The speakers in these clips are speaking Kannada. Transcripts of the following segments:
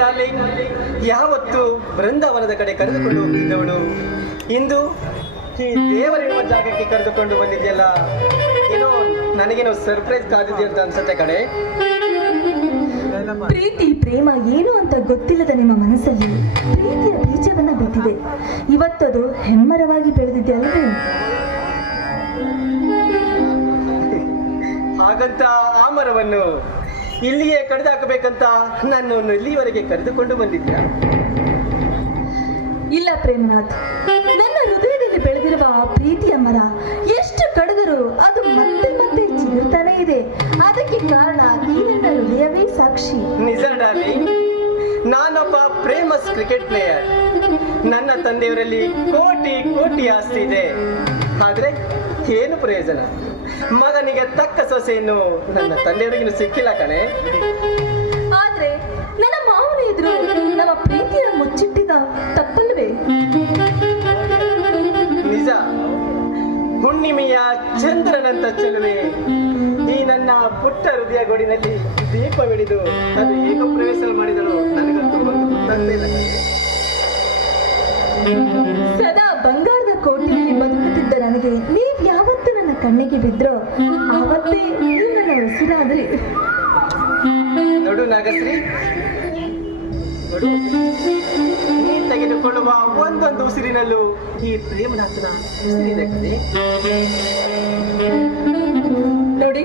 ಡಾರ್ಲಿಂಗ್ ಯಾವತ್ತು ಬೃಂದಾವನದ ಕಡೆ ಕರೆದುಕೊಂಡು ಹೋಗ್ತಿದ್ದವಳು ಇಂದು ಈ ದೇವರಿರುವ ಜಾಗಕ್ಕೆ ಕರೆದುಕೊಂಡು ಬಂದಿದೆಯಲ್ಲ ಏನೋ ನನಗೇನೋ ಸರ್ಪ್ರೈಸ್ ಕಾದಿದೆ ಅಂತ ಅನ್ಸುತ್ತೆ ಕಡೆ ಪ್ರೀತಿ ಪ್ರೇಮ ಏನು ಅಂತ ಗೊತ್ತಿಲ್ಲದ ನಿಮ್ಮ ಮನಸ್ಸಲ್ಲಿ? ಪ್ರೀತಿಯ ಬೀಜವನ್ನ ಬಿತ್ತಿದೆ ಇವತ್ತದು ಹೆಮ್ಮರವಾಗಿ ಬೆಳೆದಿದೆ ಅಲ್ಲವೇ? ಹಾಗಂತ ಆ ಮರವನ್ನು ಇಲ್ಲಿಯೇ ಕಡಿದಾಕಬೇಕಂತ ನನ್ನನ್ನು ಇಲ್ಲಿವರೆಗೆ ಕರೆದುಕೊಂಡು ಬಂದಿದ್ಯಾ ಇಲ್ಲ ಪ್ರೇಮನಾಥ್. ನನ್ನ ಹೃದಯದಲ್ಲಿ ಬೆಳೆದಿರುವ ಆ ಪ್ರೀತಿಯ ಮರ ಎಷ್ಟು ಕಡಿದರು ಅದು ಮತ್ತೆ ಮತ್ತೆ ಚಿಗುರ್ತಾನೆ ಇದೆ. ಅದಕ್ಕೆ ಕಾರಣ ನನ್ನ ಹೃದಯವೇ ಸಾಕ್ಷಿ. ನಿಜ ಡಾರ್ಲಿಂಗ್ ನಾನೊಬ್ಬ ಪ್ರೇಮಸ್ ಕ್ರಿಕೆಟ್ ಪ್ಲೇಯರ್. ನನ್ನ ತಂದೆಯವರಲ್ಲಿ ಕೋಟಿ ಕೋಟಿ ಆಸ್ತಿ ಇದೆ. ಆದ್ರೆ ಏನು ಪ್ರಯೋಜನ? ಮಗನಿಗೆ ತಕ್ಕ ಸೊಸೆಯನ್ನು ನನ್ನ ತಂದೆಯವರಿಗೂ ಸಿಕ್ಕಿಲ್ಲ ಕಣೆ. ಆದ್ರೆ ನನ್ನ ಮಾವನ ಎದುರು ನಮ್ಮ ಪ್ರೀತಿಯ ಮುಚ್ಚಿಟ್ಟಿದ ತಪ್ಪಲ್ವೇ? ನಿಜ. ಹುಣ್ಣಿಮೆಯ ಚಂದ್ರನಂತ ಚೆಲುವೆ ಈ ನನ್ನ ಪುಟ್ಟ ಹೃದಯ ಗೋಡಿನಲ್ಲಿ ದೀಪವಿಡಿದು ಅದು ಹೇಗೋ ಪ್ರವೇಶ ಮಾಡಿದಳು. ನನಗಂತೂ ಒಂದು. ಸದಾ ಬಂಗಾರದ ಕೋಟೆಯಲ್ಲಿ ಬದುಕುತ್ತಿದ್ದ ನನಗೆ ಕಣ್ಣಿಗೆ ಬಿದ್ರೋ ಅವತ್ತೇ ನನ್ನ ಉಸಿರಾದ್ರಿ ನೋಡು ನಾಗಶ್ರೀ. ನೋಡು. ನೀ ತೆಗೆದುಕೊಳ್ಳುವ ಒಂದೊಂದು ಉಸಿರಿನಲ್ಲೂ ಈ ಪ್ರೇಮನಾಥನ ಉಸಿರಿದೆ ನೋಡಿ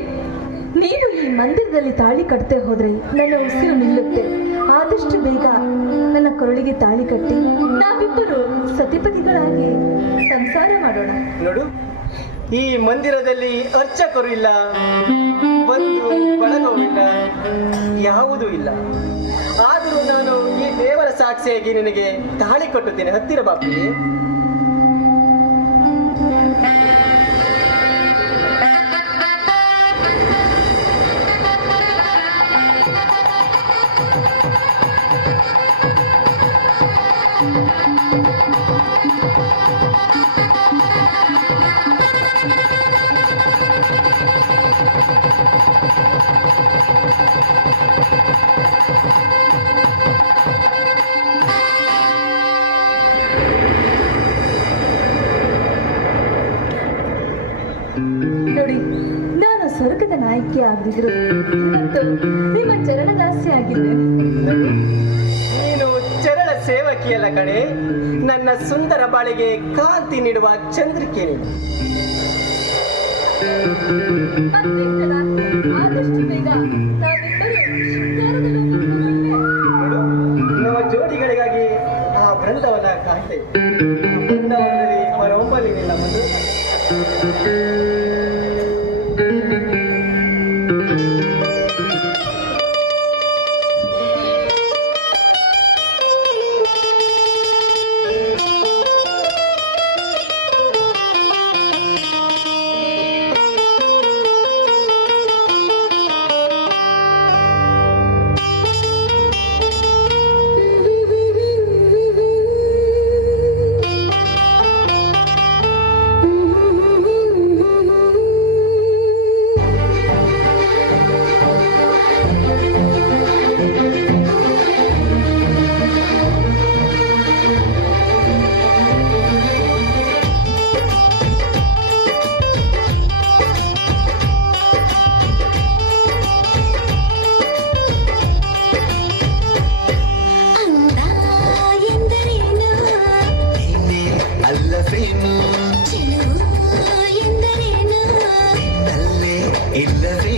ನೀನು ಈ ಮಂದಿರದಲ್ಲಿ ತಾಳಿ ಕಟ್ಟದೆ ಹೋದ್ರೆ ನನ್ನ ಉಸಿರು ನಿಲ್ಲುತ್ತೆ. ಆದಷ್ಟು ಬೇಗ ನನ್ನ ಕೊರಳಿಗೆ ತಾಳಿ ಕಟ್ಟಿ ನಾವಿಬ್ಬರು ಸತಿಪತಿಗಳಾಗಿ ಸಂಸಾರ ಮಾಡೋಣ. ನೋಡು. ಈ ಮಂದಿರದಲ್ಲಿ ಅರ್ಚಕರು ಇಲ್ಲ, ಬಂದು ಬಳಗವಿಲ್ಲ ಯಾವುದೂ ಇಲ್ಲ. ಆದರೂ ನಾನು ಈ ದೇವರ ಸಾಕ್ಷಿಯಾಗಿ ನಿನಗೆ ತಾಳಿ ಕಟ್ಟುತ್ತೇನೆ. ಹತ್ತಿರ ಬಾಪಿ ನೋಡಿ, ನಾನು ಸ್ವರ್ಗದ ನಾಯಕಿ ಆಗದಿದ್ರು ಇವತ್ತು ನಿಮ್ಮ ಚರಣದಾಸಿ ಆಗಿದ್ದೆ ನೀನು ಚರಳ ಸೇವಕಿಯಲ್ಲ ಕಣೆ. ನನ್ನ ಸುಂದರ ಬಾಳಿಗೆ ಕಾಂತಿ ನೀಡುವ ಚಂದ್ರಿಕೆ? ಆದಷ್ಟು ಬೇಗ ನಾವಿಬ್ಬರು ನಮ್ಮ ಜೋಡಿಗಳಿಗಾಗಿ ಆ ಬೃಂದವನ ಕಾಯ್ದೆ ಆ ಬೃಂದಾವನದಲ್ಲಿ ಹೊರಹೊಮ್ಮಲಿನಿಲ್ಲ ಮತ್ತು ಅಂದ இல்லவே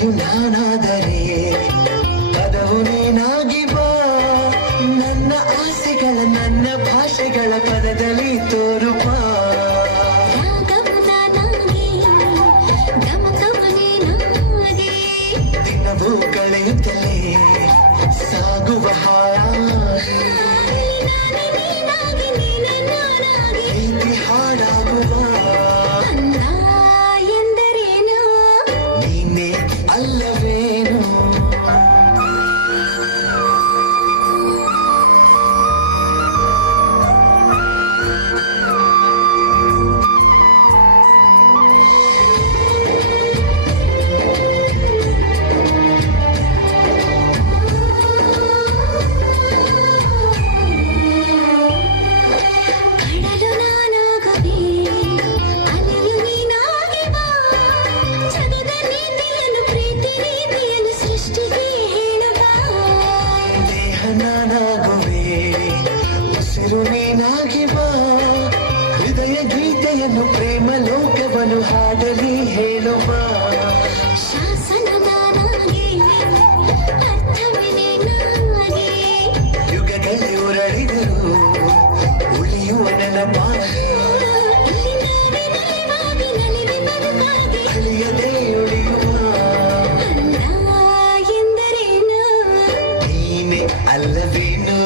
ಗುಣನಾದರೆ ಚಿರು ನೀನಾಗಿ ಬಾ ಹೃದಯ ಗೀತೆಯನ್ನು ಪ್ರೇಮ ಲೋಕವನ್ನು ಹಾಡಲಿ ಹೇಳುವ. ಯುಗದಲ್ಲಿ ಉರಳಿದರು ಉಳಿಯುವ ನೆನಪ ಎಂದರೇನು? ಉಳಿಯುವ ಅಲ್ಲವೇನು?